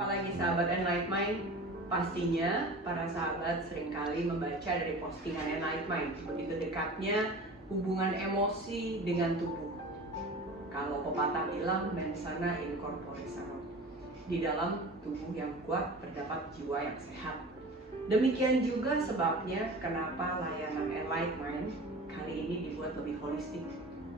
Jumpa lagi sahabat Enlight Mind. Pastinya para sahabat seringkali membaca dari postingan Enlight Mind begitu dekatnya hubungan emosi dengan tubuh. Kalau pepatah bilang mens sana in corpore sano. Di dalam tubuh yang kuat terdapat jiwa yang sehat. Demikian juga sebabnya kenapa layanan Enlight Mind kali ini dibuat lebih holistik.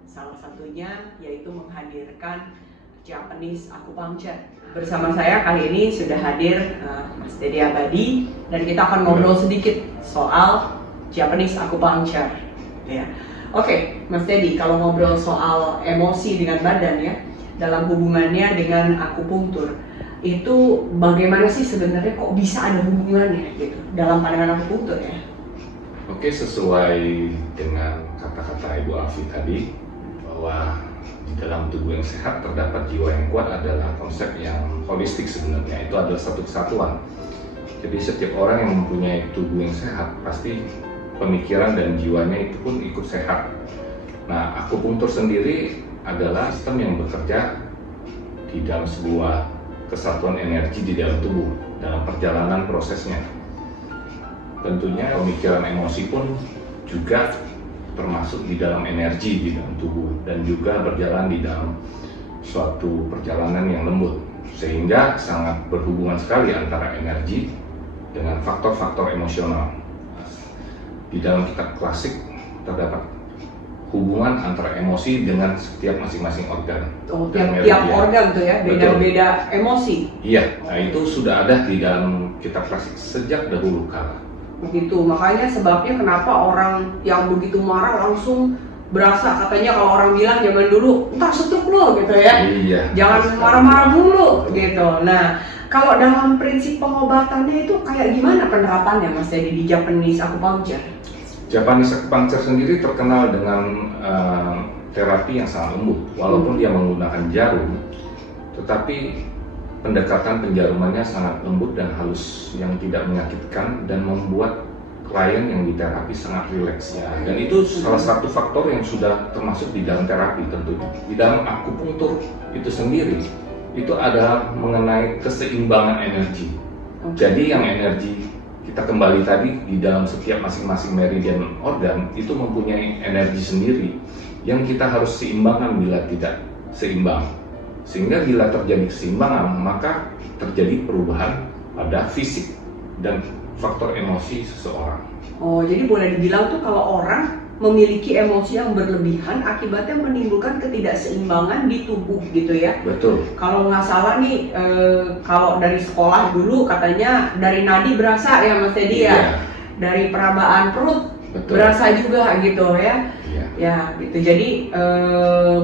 Salah satunya yaitu menghadirkan Japanese Acupuncture. Bersama saya kali ini sudah hadir Mas Dedi Abadi dan kita akan ngobrol sedikit soal Japanese Acupuncture. Ya. Oke, Mas Dedi, kalau ngobrol soal emosi dengan badan ya, dalam hubungannya dengan akupunktur, itu bagaimana sih sebenarnya kok bisa ada hubungannya gitu dalam pandangan akupunktur ya? Oke, sesuai dengan kata-kata Ibu Alfi tadi bahwa di dalam tubuh yang sehat terdapat jiwa yang kuat adalah konsep yang holistik sebenarnya. Itu adalah satu kesatuan. Jadi setiap orang yang mempunyai tubuh yang sehat pasti pemikiran dan jiwanya itu pun ikut sehat. Nah, akupunktur sendiri adalah sistem yang bekerja di dalam sebuah kesatuan energi di dalam tubuh dalam perjalanan prosesnya. Tentunya pemikiran emosi pun juga termasuk di dalam energi di dalam tubuh dan juga berjalan di dalam suatu perjalanan yang lembut, sehingga sangat berhubungan sekali antara energi dengan faktor-faktor emosional. Di dalam kitab klasik terdapat hubungan antara emosi dengan setiap masing-masing organ. Oh, tiap organ tuh ya, beda-beda emosi. Iya, nah itu sudah ada di dalam kitab klasik sejak dahulu kala. Begitu, makanya sebabnya kenapa orang yang begitu marah langsung berasa, katanya kalau orang bilang zaman dulu, ntar setruk lo gitu ya. Iya. Jangan marah-marah dulu gitu. Nah, kalau dalam prinsip pengobatannya itu kayak gimana penerapannya Mas Dedi di Japanese Acupuncture? Japanese Acupuncture sendiri terkenal dengan terapi yang sangat lembut, walaupun dia menggunakan jarum, tetapi pendekatan penjarumannya sangat lembut dan halus yang tidak menyakitkan dan membuat klien yang diterapi sangat rileks ya. Dan itu salah satu faktor yang sudah termasuk di dalam terapi tentunya. Di dalam akupunktur itu sendiri itu adalah mengenai keseimbangan energi. Jadi yang energi kita kembali tadi di dalam setiap masing-masing meridian organ itu mempunyai energi sendiri yang kita harus seimbangkan bila tidak seimbang. Sehingga bila terjadi keseimbangan, maka terjadi perubahan pada fisik dan faktor emosi seseorang. Oh, jadi boleh dibilang tuh kalau orang memiliki emosi yang berlebihan akibatnya menimbulkan ketidakseimbangan di tubuh gitu ya? Betul. Kalau nggak salah nih, kalau dari sekolah dulu katanya dari nadi berasa ya Mas Dedi ya? Dari perabaan perut. Betul. Berasa juga gitu ya? Iya. Ya gitu, jadi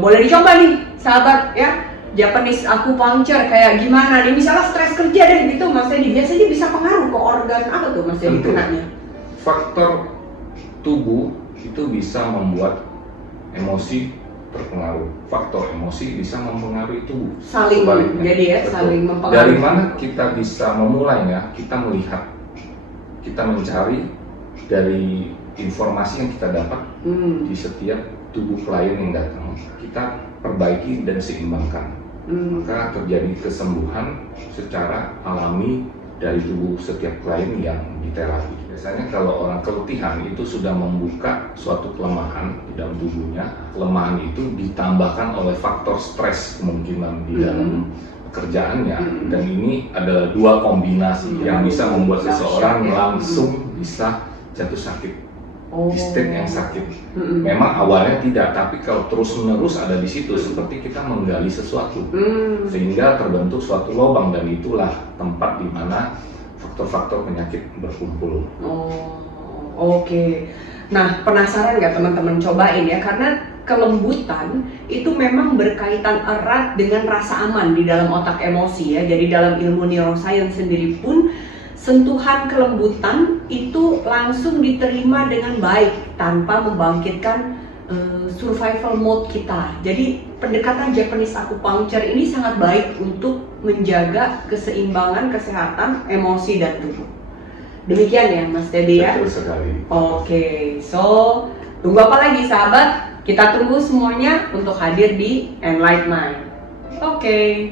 boleh dicoba nih sahabat ya? Japanese Acupuncture kayak gimana nih, misalnya stres kerja deh gitu Mas Dedi, biasanya bisa pengaruh ke organ apa tuh Mas Dedi kenanya? Faktor tubuh itu bisa membuat emosi terpengaruh, faktor emosi bisa mempengaruhi tubuh. Saling, jadi ya, betul. Saling mempengaruhi. Dari mana kita bisa memulainya? Kita melihat, kita mencari dari informasi yang kita dapat di setiap tubuh klien yang datang, kita perbaiki dan seimbangkan. Maka terjadi kesembuhan secara alami dari tubuh setiap klien yang diterapi. Biasanya kalau orang keletihan itu sudah membuka suatu kelemahan di dalam tubuhnya, kelemahan itu ditambahkan oleh faktor stres kemungkinan di dalam pekerjaannya, dan ini adalah dua kombinasi yang bisa membuat seseorang langsung bisa jatuh sakit. Di state yang sakit. Memang awalnya tidak, tapi kalau terus-menerus ada di situ seperti kita menggali sesuatu, sehingga terbentuk suatu lubang, dan itulah tempat di mana faktor-faktor penyakit berkumpul. Oh, oke. Nah, penasaran nggak teman-teman cobain ya, karena kelembutan itu memang berkaitan erat dengan rasa aman di dalam otak emosi ya. Jadi dalam ilmu neuroscience sendiri pun sentuhan kelembutan itu langsung diterima dengan baik tanpa membangkitkan survival mode kita. Jadi pendekatan Japanese Acupuncture ini sangat baik untuk menjaga keseimbangan kesehatan emosi dan tubuh. Demikian ya Mas Dedi ya? Betul sekali. Oke, so tunggu apa lagi sahabat? Kita tunggu semuanya untuk hadir di Enlight Mind. Oke.